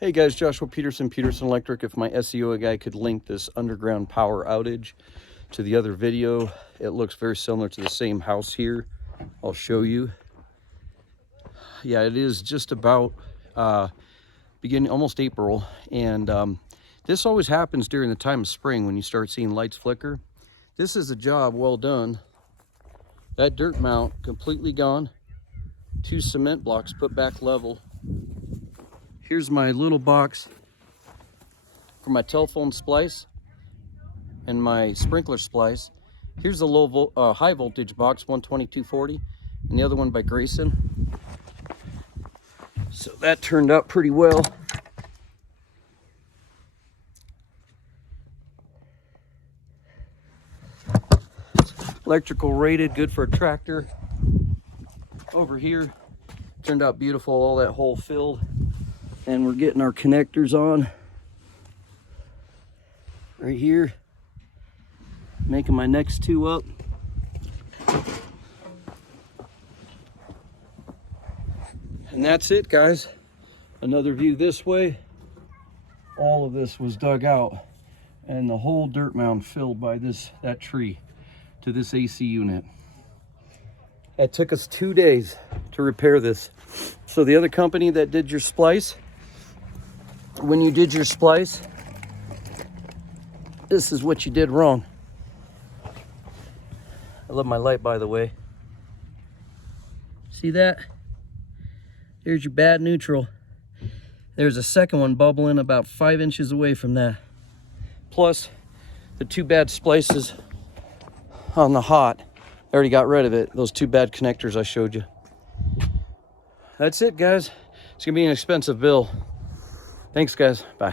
Hey guys, Joshua Peterson Electric. If my SEO guy could link this underground power outage to the other video, it looks very similar to the same house here. I'll show you. Yeah, it is just about beginning, almost April, and this always happens during the time of spring when you start seeing lights flicker. This is a job well done. That dirt mount completely gone. 2 cement blocks put back level. Here's my little box for my telephone splice and my sprinkler splice. Here's the high voltage box, 12240, and the other one by Grayson. So that turned out pretty well. Electrical rated, good for a tractor. Over here, turned out beautiful, all that hole filled. And we're getting our connectors on right here, making my next 2 up. And that's it, guys. Another view this way. All of this was dug out and the whole dirt mound filled by that tree to this AC unit. It took us 2 days to repair this. So the other company that did your splice, when you did your splice, this is what you did wrong. I love my light, by the way. See that? There's your bad neutral. There's a second one bubbling about 5 inches away from that. Plus the 2 bad splices on the hot. I already got rid of it. Those 2 bad connectors I showed you. That's it, guys. It's gonna be an expensive bill. Thanks, guys. Bye.